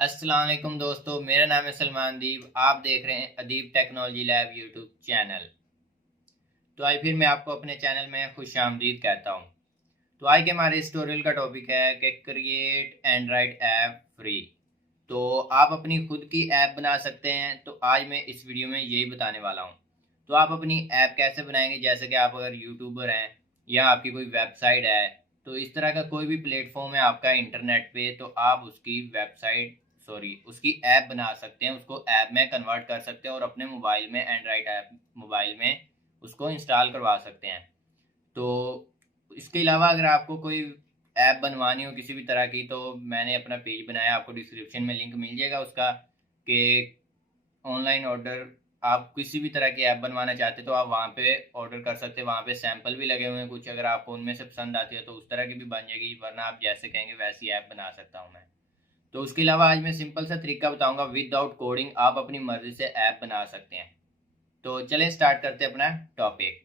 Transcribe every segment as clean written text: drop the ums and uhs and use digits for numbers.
अस्सलाम वालेकुम दोस्तों, मेरा नाम है सलमान दीप। आप देख रहे हैं अदीब टेक्नोलॉजी लैब यूट्यूब चैनल। तो आज फिर मैं आपको अपने चैनल में खुशामदीद कहता हूँ। तो आज के हमारे इस ट्यूटोरियल का टॉपिक है कि क्रिएट एंड्रॉयड ऐप फ्री। तो आप अपनी खुद की ऐप बना सकते हैं। तो आज मैं इस वीडियो में यही बताने वाला हूँ। तो आप अपनी ऐप कैसे बनाएंगे, जैसे कि आप अगर यूट्यूबर हैं या आपकी कोई वेबसाइट है, तो इस तरह का कोई भी प्लेटफॉर्म है आपका इंटरनेट पे, तो आप उसकी वेबसाइट सॉरी उसकी ऐप बना सकते हैं, उसको ऐप में कन्वर्ट कर सकते हैं और अपने मोबाइल में एंड्रॉयड ऐप मोबाइल में उसको इंस्टॉल करवा सकते हैं। तो इसके अलावा अगर आपको कोई ऐप बनवानी हो किसी भी तरह की, तो मैंने अपना पेज बनाया, आपको डिस्क्रिप्शन में लिंक मिल जाएगा उसका, कि ऑनलाइन ऑर्डर आप किसी भी तरह की ऐप बनवाना चाहते तो आप वहाँ पे ऑर्डर कर सकते हैं। वहाँ पे सैंपल भी लगे हुए हैं कुछ, अगर आपको उनमें से पसंद आती है तो उस तरह की भी बन जाएगी, वरना आप जैसे कहेंगे वैसी ऐप बना सकता हूँ मैं। तो उसके अलावा आज मैं सिंपल सा तरीका बताऊंगा, विदाउट कोडिंग आप अपनी मर्जी से ऐप बना सकते हैं। तो चलें स्टार्ट करते हैं अपना टॉपिक।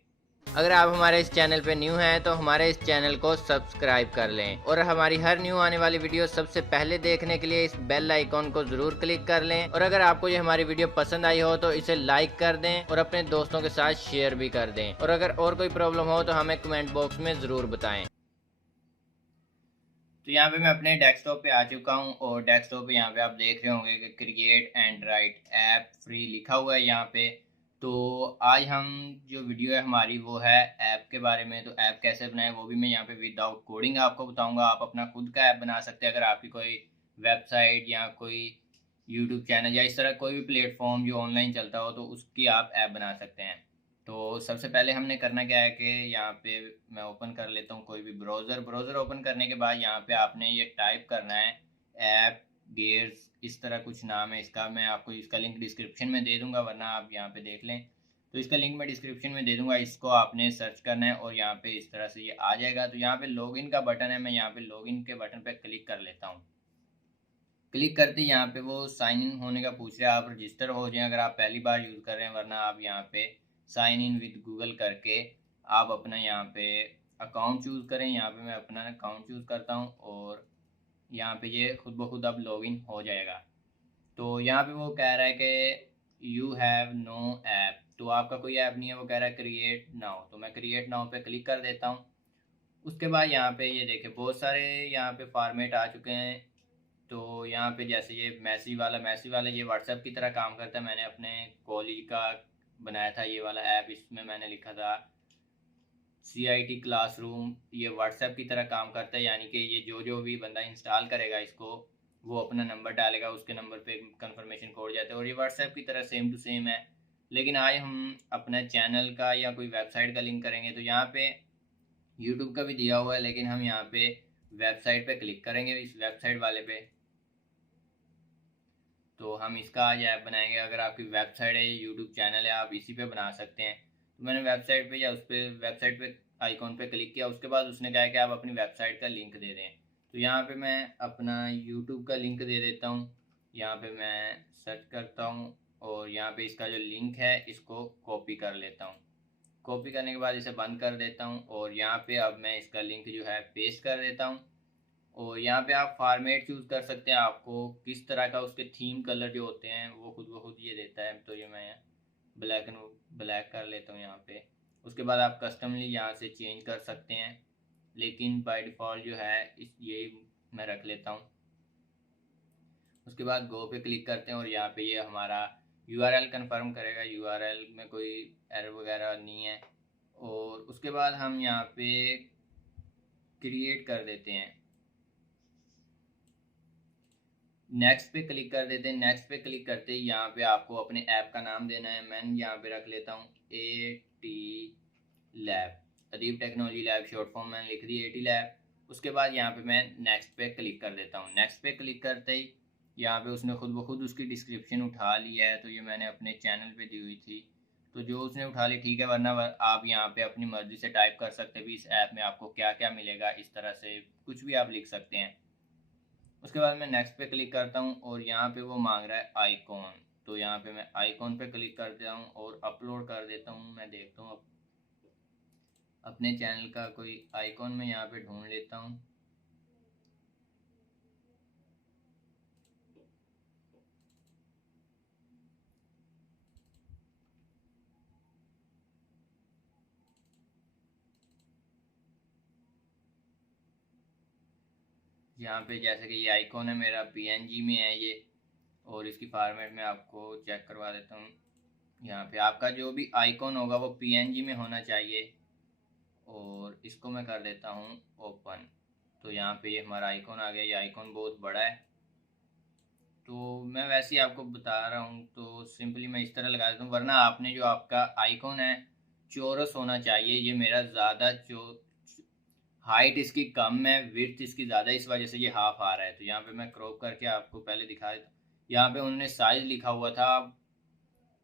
अगर आप हमारे इस चैनल पे न्यू हैं तो हमारे इस चैनल को सब्सक्राइब कर लें और हमारी हर न्यू आने वाली वीडियो सबसे पहले देखने के लिए इस बेल आइकॉन को ज़रूर क्लिक कर लें। और अगर आपको ये हमारी वीडियो पसंद आई हो तो इसे लाइक कर दें और अपने दोस्तों के साथ शेयर भी कर दें। और अगर और कोई प्रॉब्लम हो तो हमें कमेंट बॉक्स में ज़रूर बताएं। तो यहाँ पे मैं अपने डेस्कटॉप पे आ चुका हूँ और डेस्कटॉप पे यहाँ पे आप देख रहे होंगे कि create and right app free लिखा हुआ है यहाँ पे। तो आज हम जो वीडियो है हमारी वो है ऐप के बारे में। तो ऐप कैसे बनाएं वो भी मैं यहाँ पे विदाउट कोडिंग आपको बताऊंगा। आप अपना खुद का ऐप बना सकते हैं अगर आपकी कोई वेबसाइट या कोई यूट्यूब चैनल या इस तरह कोई भी प्लेटफॉर्म जो ऑनलाइन चलता हो, तो उसकी आप ऐप बना सकते हैं। तो सबसे पहले हमने करना क्या है कि यहाँ पे मैं ओपन कर लेता हूँ कोई भी ब्राउज़र। ब्राउज़र ओपन करने के बाद यहाँ पे आपने ये टाइप करना है ऐप गेयर्स, इस तरह कुछ नाम है इसका। मैं आपको इसका लिंक डिस्क्रिप्शन में दे दूँगा, वरना आप यहाँ पे देख लें। तो इसका लिंक मैं डिस्क्रिप्शन में दे दूँगा, इसको आपने सर्च करना है और यहाँ पे इस तरह से ये आ जाएगा। तो यहाँ पे लॉगिन का बटन है, मैं यहाँ पे लॉगिन के बटन पर क्लिक कर लेता हूँ। क्लिक करते ही यहाँ पे वो साइन इन होने का पूछ रहा है, आप रजिस्टर हो जाएं अगर आप पहली बार यूज़ कर रहे हैं, वरना आप यहाँ पे साइन इन विद गूगल करके आप अपना यहाँ पे अकाउंट चूज़ करें। यहाँ पे मैं अपना अकाउंट चूज़ करता हूँ और यहाँ पे ये खुद ब खुद अब लॉगिन हो जाएगा। तो यहाँ पे वो कह रहा है कि यू हैव नो ऐप, तो आपका कोई ऐप नहीं है। वो कह रहा है क्रिएट नाउ, तो मैं क्रिएट नाउ पे क्लिक कर देता हूँ। उसके बाद यहाँ पे ये देखें बहुत सारे यहाँ पे फॉर्मेट आ चुके हैं। तो यहाँ पे जैसे ये मैसेज वाला ये व्हाट्सएप की तरह काम करता है। मैंने अपने कॉलेज का बनाया था ये वाला ऐप, इसमें मैंने लिखा था CIT क्लासरूम। ये व्हाट्सएप की तरह काम करता है, यानी कि ये जो जो भी बंदा इंस्टॉल करेगा इसको, वो अपना नंबर डालेगा, उसके नंबर पे कंफर्मेशन कोड जाता है और ये व्हाट्सएप की तरह सेम टू सेम है। लेकिन आज हम अपना चैनल का या कोई वेबसाइट का लिंक करेंगे। तो यहाँ पे यूट्यूब का भी दिया हुआ है, लेकिन हम यहाँ पे वेबसाइट पे क्लिक करेंगे, इस वेबसाइट वाले पे। तो हम इसका आज ऐप बनाएंगे। अगर आपकी वेबसाइट है, यूट्यूब चैनल है, आप इसी पे बना सकते हैं। तो मैंने वेबसाइट पे या उस पर वेबसाइट पे आइकॉन पे क्लिक किया। उसके बाद उसने कहा है कि आप अपनी वेबसाइट का लिंक दे दें। तो यहाँ पे मैं अपना यूट्यूब का लिंक दे देता हूँ। यहाँ पे मैं सर्च करता हूँ और यहाँ पे इसका जो लिंक है इसको कॉपी कर लेता हूँ। कॉपी करने के बाद इसे बंद कर देता हूँ और यहाँ पे अब मैं इसका लिंक जो है पेस्ट कर देता हूँ। और यहाँ पे आप फॉर्मेट चूज़ कर सकते हैं, आपको किस तरह का उसके थीम कलर जो होते हैं वो खुद ब खुद ये देता है। तो ये मैं ब्लैक एंड ब्लैक कर लेता हूँ यहाँ पे। उसके बाद आप कस्टमली यहाँ से चेंज कर सकते हैं, लेकिन बाय डिफ़ॉल्ट जो है इस यही मैं रख लेता हूँ। उसके बाद गो पे क्लिक करते हैं और यहाँ पे ये हमारा URL कंफर्म करेगा। URL में कोई एरर वगैरह नहीं है। और उसके बाद हम यहाँ पे क्रिएट कर देते हैं, नेक्स्ट पे क्लिक कर देते हैं। नेक्स्ट पे क्लिक करते ही यहाँ पे आपको अपने ऐप का नाम देना है। मैं यहाँ पे रख लेता हूँ AT lab, Adeeb technology lab short form मैंने लिख दी AT लैब। उसके बाद यहाँ पे मैं नेक्स्ट पे क्लिक कर देता हूँ। नेक्स्ट पे क्लिक करते ही यहाँ पे उसने खुद ब खुद उसकी डिस्क्रिप्शन उठा ली है। तो ये मैंने अपने चैनल पे दी हुई थी, तो जो उसने उठा ली ठीक है, वरना आप यहाँ पे अपनी मर्जी से टाइप कर सकते हैं भी इस ऐप में आपको क्या क्या मिलेगा, इस तरह से कुछ भी आप लिख सकते हैं। उसके बाद मैं नेक्स्ट पे क्लिक करता हूँ और यहाँ पे वो मांग रहा है आइकॉन। तो यहाँ पे मैं आइकॉन पे क्लिक करता हूँ और अपलोड कर देता हूँ। मैं देखता हूँ अपने चैनल का कोई आइकॉन मैं यहाँ पे ढूंढ लेता हूँ। यहाँ पे जैसे कि ये आइकॉन है मेरा पीएनजी में है ये, और इसकी फॉर्मेट में आपको चेक करवा देता हूँ। यहाँ पे आपका जो भी आइकॉन होगा वो पीएनजी में होना चाहिए, और इसको मैं कर देता हूँ ओपन। तो यहाँ पे ये हमारा आइकॉन आ गया। ये आइकॉन बहुत बड़ा है, तो मैं वैसे ही आपको बता रहा हूँ, तो सिंपली मैं इस तरह लगा देता हूँ, वरना आपने जो आपका आइकॉन है चौरस होना चाहिए। ये मेरा ज़्यादा हाइट इसकी कम है, विड्थ इसकी ज़्यादा, इस वजह से ये हाफ आ रहा है। तो यहाँ पे मैं क्रॉप करके आपको पहले दिखा देता हूँ। यहाँ पे उन्होंने साइज लिखा हुआ था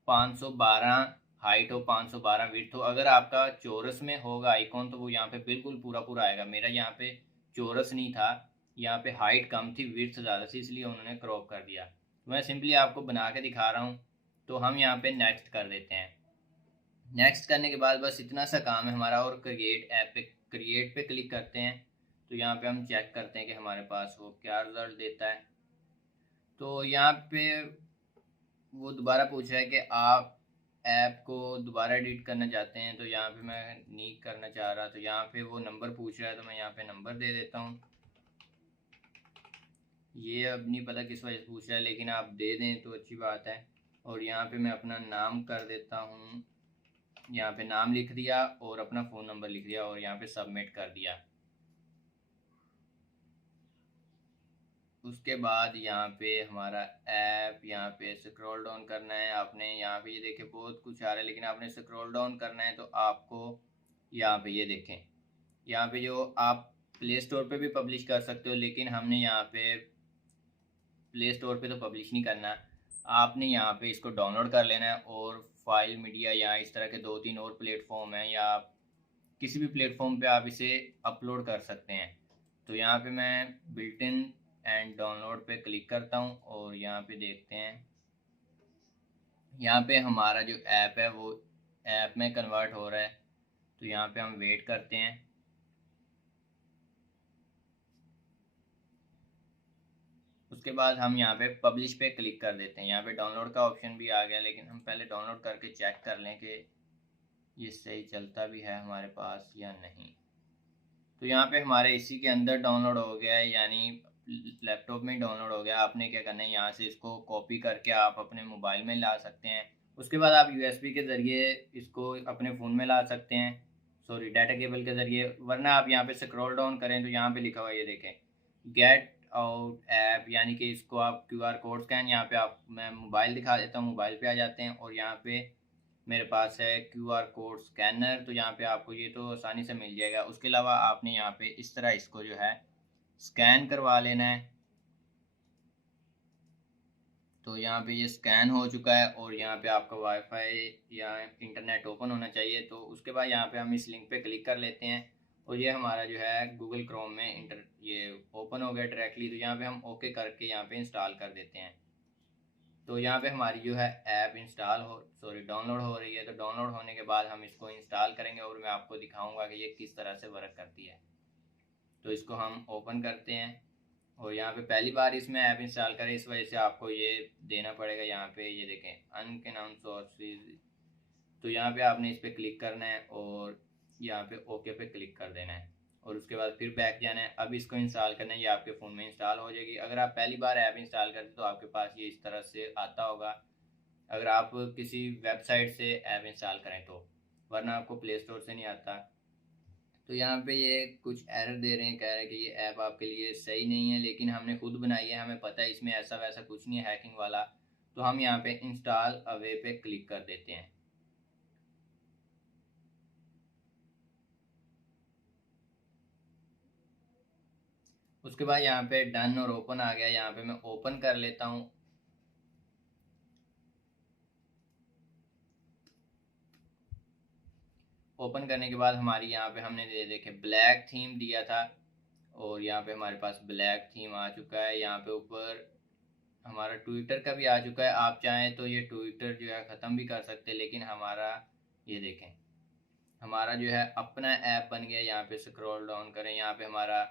512 हाइट और 512 विड्थ। तो अगर आपका चौरस में होगा आइकॉन तो वो यहाँ पे बिल्कुल पूरा पूरा आएगा। मेरा यहाँ पे चौरस नहीं था, यहाँ पे हाइट कम थी, विड्थ ज़्यादा थी, इसलिए उन्होंने क्रॉप कर दिया। तो मैं सिंपली आपको बना के दिखा रहा हूँ। तो हम यहाँ पे नेक्स्ट कर देते हैं। नेक्स्ट करने के बाद बस इतना सा काम है हमारा, और क्रिएट पे क्लिक करते हैं। तो यहाँ पे हम चेक करते हैं कि हमारे पास वो क्या रिजल्ट देता है। तो यहाँ पे वो दोबारा पूछ रहा है कि आप ऐप को दोबारा एडिट करना चाहते हैं। तो यहाँ पे मैं नहीं करना चाह रहा, तो यहाँ पे वो नंबर पूछ रहा है, तो मैं यहाँ पे नंबर दे देता हूँ। ये अब नहीं पता किस वजह से पूछ रहा है, लेकिन आप दे दें तो अच्छी बात है। और यहाँ पे मैं अपना नाम कर देता हूँ। यहाँ पे नाम लिख दिया और अपना फ़ोन नंबर लिख दिया, और यहाँ पे सबमिट कर दिया। उसके बाद यहाँ पे हमारा ऐप, यहाँ पे स्क्रॉल डाउन करना है आपने। यहाँ पे ये देखें बहुत कुछ आ रहा है, लेकिन आपने स्क्रॉल डाउन करना है। तो आपको यहाँ पे ये देखें, यहाँ पे जो आप प्ले स्टोर पे भी पब्लिश कर सकते हो, लेकिन हमने यहाँ पे प्ले स्टोर पे तो पब्लिश नहीं करना। आपने यहाँ पे इसको डाउनलोड कर लेना है, और फाइल मीडिया या इस तरह के 2-3 और प्लेटफॉर्म हैं, या आप किसी भी प्लेटफॉर्म पे आप इसे अपलोड कर सकते हैं। तो यहाँ पे मैं बिल्ट इन एंड डाउनलोड पे क्लिक करता हूँ, और यहाँ पे देखते हैं। यहाँ पे हमारा जो ऐप है वो ऐप में कन्वर्ट हो रहा है। तो यहाँ पे हम वेट करते हैं। उसके बाद हम यहाँ पे पब्लिश पे क्लिक कर देते हैं। यहाँ पे डाउनलोड का ऑप्शन भी आ गया, लेकिन हम पहले डाउनलोड करके चेक कर लें कि ये सही चलता भी है हमारे पास या नहीं। तो यहाँ पे हमारे इसी के अंदर डाउनलोड हो गया है, यानी लैपटॉप में डाउनलोड हो गया। आपने क्या करना है, यहाँ से इसको कॉपी करके आप अपने मोबाइल में ला सकते हैं। उसके बाद आप यूएसबी के ज़रिए इसको अपने फ़ोन में ला सकते हैं, सॉरी डाटा केबल के ज़रिए। वरना आप यहाँ पे स्क्रॉल डाउन करें तो यहाँ पे लिखा हुआ है, ये देखें, गेट आउट ऐप, यानी कि इसको आप क्यूआर कोड स्कैन, यहाँ पे आप, मैं मोबाइल दिखा देता हूँ, मोबाइल पे आ जाते हैं, और यहाँ पे मेरे पास है क्यूआर कोड स्कैनर। तो यहाँ पे आपको ये तो आसानी से मिल जाएगा। उसके अलावा आपने यहाँ पे इस तरह इसको जो है स्कैन करवा लेना है। तो यहाँ पे ये स्कैन हो चुका है, और यहाँ पे आपका वाईफाई या इंटरनेट ओपन होना चाहिए। तो उसके बाद यहाँ पे हम इस लिंक पे क्लिक कर लेते हैं, और ये हमारा जो है गूगल क्रोम में ये ओपन हो गया डायरेक्टली। तो यहाँ पे हम ओके करके यहाँ पे इंस्टॉल कर देते हैं। तो यहाँ पे हमारी जो है ऐप डाउनलोड हो रही है। तो डाउनलोड होने के बाद हम इसको इंस्टॉल करेंगे, और मैं आपको दिखाऊंगा कि ये किस तरह से वर्क करती है। तो इसको हम ओपन करते हैं, और यहाँ पे पहली बार इसमें ऐप इंस्टॉल करें, इस वजह से आपको ये देना पड़ेगा। यहाँ पे ये देखें अनकनाउन सोर्सेज। तो यहाँ पे आपने इस पर क्लिक करना है, और यहाँ पे ओके पे क्लिक कर देना है, और उसके बाद फिर बैक जाना है। अब इसको इंस्टॉल करना है, ये आपके फ़ोन में इंस्टॉल हो जाएगी। अगर आप पहली बार ऐप इंस्टॉल करते तो आपके पास ये इस तरह से आता होगा, अगर आप किसी वेबसाइट से ऐप इंस्टॉल करें तो, वरना आपको प्ले स्टोर से नहीं आता। तो यहाँ पे ये कुछ एरर दे रहे हैं, कह रहे हैं कि ये ऐप आपके लिए सही नहीं है, लेकिन हमने खुद बनाई है, हमें पता है इसमें ऐसा वैसा कुछ नहीं है हैकिंग वाला। तो हम यहाँ पे इंस्टॉल अवे पे क्लिक कर देते हैं। उसके बाद यहाँ पे डन और ओपन आ गया, यहाँ पे मैं ओपन कर लेता हूँ। ओपन करने के बाद हमारी यहाँ पे हमने देखे ब्लैक थीम दिया था, और यहाँ पे हमारे पास ब्लैक थीम आ चुका है। यहाँ पे ऊपर हमारा ट्विटर का भी आ चुका है। आप चाहें तो ये ट्विटर जो है ख़त्म भी कर सकते हैं, लेकिन हमारा ये देखें, हमारा जो है अपना ऐप बन गया। यहाँ पे स्क्रॉल डाउन करें, यहाँ पे हमारा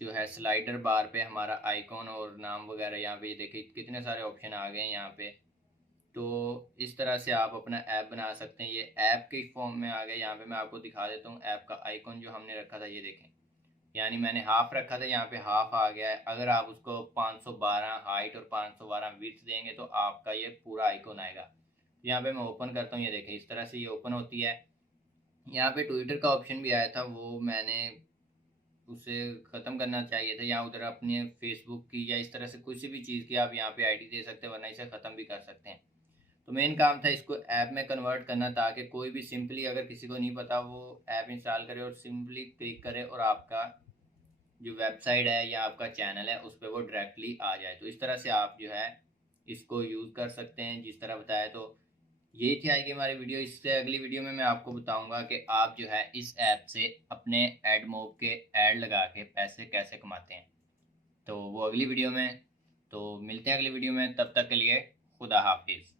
जो है स्लाइडर बार पे हमारा आइकॉन और नाम वगैरह, यहाँ पे ये देखिए कितने सारे ऑप्शन आ गए हैं यहाँ पे। तो इस तरह से आप अपना ऐप बना सकते हैं। ये ऐप के फॉर्म में आ गया। यहाँ पे मैं आपको दिखा देता हूँ ऐप का आइकॉन जो हमने रखा था, ये देखें। यानी मैंने हाफ रखा था, यहाँ पे हाफ आ गया है। अगर आप उसको 512 हाइट और 512 विड्थ देंगे तो आपका ये पूरा आइकॉन आएगा। यहाँ पे मैं ओपन करता हूँ, ये देखें इस तरह से ये ओपन होती है। यहाँ पे ट्विटर का ऑप्शन भी आया था, वो मैंने उसे ख़त्म करना चाहिए था, या उधर अपने फेसबुक की या इस तरह से किसी भी चीज़ की आप यहाँ पे आईडी दे सकते हैं, वरना इसे ख़त्म भी कर सकते हैं। तो मेन काम था इसको ऐप में कन्वर्ट करना, ताकि कोई भी सिंपली अगर किसी को नहीं पता वो ऐप इंस्टॉल करे और सिंपली क्लिक करे और आपका जो वेबसाइट है या आपका चैनल है उस पर वो डायरेक्टली आ जाए। तो इस तरह से आप जो है इसको यूज़ कर सकते हैं जिस तरह बताया। तो यही थी आज की हमारी वीडियो। इससे अगली वीडियो में मैं आपको बताऊंगा कि आप जो है इस ऐप से अपने एडमोब के ऐड लगा के पैसे कैसे कमाते हैं। तो वो अगली वीडियो में, तो मिलते हैं अगली वीडियो में, तब तक के लिए खुदा हाफिज़।